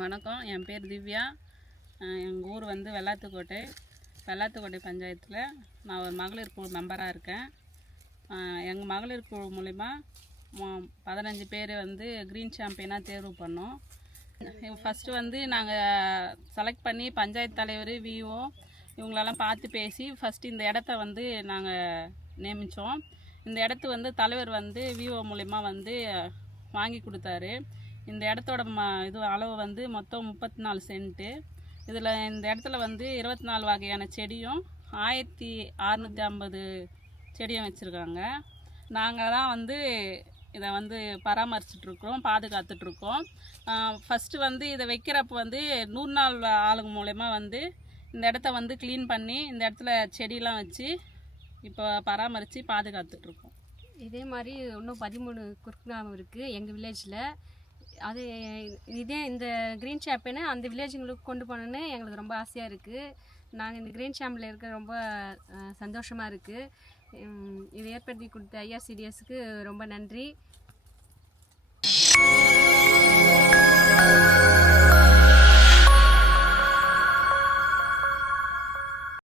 வணக்கம், என் பேர் திவ்யா. எங்கள் ஊர் வந்து வெள்ளாத்துக்கோட்டை பஞ்சாயத்தில் நான் ஒரு மகளிர் குழு மெம்பராக இருக்கேன். எங்கள் மகளிர் குழு மூலிமா 15 பேர் வந்து க்ரீன் சாம்பியனாக தேர்வு பண்ணோம். ஃபஸ்ட்டு வந்து நாங்கள் செலக்ட் பண்ணி பஞ்சாயத்து தலைவர், விஓ இவங்களெல்லாம் பார்த்து பேசி ஃபஸ்ட்டு இந்த இடத்த வந்து நாங்கள் நியமித்தோம். இந்த இடத்து வந்து தலைவர் வந்து விஓ மூலிமா வந்து வாங்கி கொடுத்தாரு. இந்த இடத்தோட அளவு வந்து மொத்தம் 34 சென்ட்டு. இதில் இந்த இடத்துல வந்து 24 வகையான செடியும் 1650 செடியும் வச்சுருக்காங்க. நாங்கள் தான் வந்து இதை வந்து பராமரிச்சிட்ருக்கோம், பாதுகாத்துட்ருக்கோம். ஃபஸ்ட்டு வந்து இதை வைக்கிறப்ப வந்து 100 நாள் ஆளுங்க மூலயமா வந்து இந்த இடத்த வந்து க்ளீன் பண்ணி இந்த இடத்துல செடியெலாம் வச்சு இப்போ பராமரித்து பாதுகாத்துட்ருக்கோம். இதே மாதிரி இன்னும் 13 குறுக்குநாமம் இருக்குது எங்கள் வில்லேஜில். அது இந்த க்ரீன் சாம்பியனை அந்த வில்லேஜுங்களுக்கு கொண்டு போகணுன்னு எங்களுக்கு ரொம்ப ஆசையாக இருக்குது. நாங்கள் இந்த க்ரீன் சாம்பியனில் இருக்க ரொம்ப சந்தோஷமாக இருக்குது. இதை ஏற்படுத்தி கொடுத்த ஐஆர்சிடிஎஸ்க்கு ரொம்ப நன்றி.